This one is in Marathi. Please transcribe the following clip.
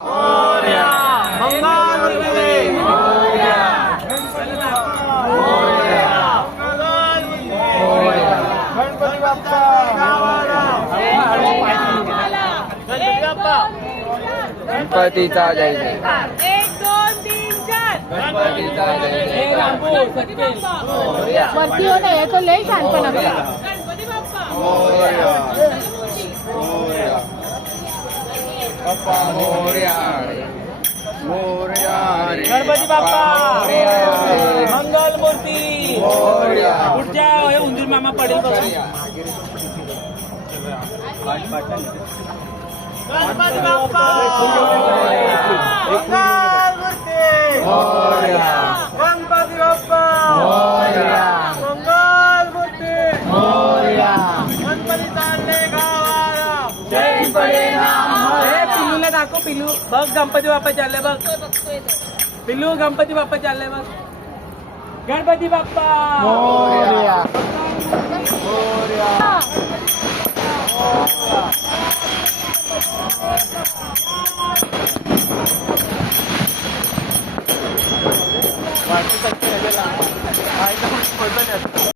मोरया मंगलमूर्ती मोरया मोरया मोरया गणपती बाप्पा गावाला गणपती बाप्पा गणपतीचा जय जय 1 2 3 4 गणपतीचा जय जय गणपती बाप्पा वरती हो नाही तो लय शांतपणा करा गणपती बाप्पा मोरया बाप्पा मोरया मोरया गणपती बाप्पा मोरया मंगलमूर्ती मोरया पुढच्या हे उंदीर मामा पडेल बघा गणपती बाप्पा मंगलमूर्ती मोरया गणपती बाप्पा मोरया मंगलमूर्ती मोरया गणपती चालले गावाला जय परिणाम हे पिल्लूला दाखव पिल्लू बघ गणपती बाप्पा चालले बघ पिल्लू गणपती बाप्पा चालले बघ गणपती बाप्पा मोरया मोरया वाटतं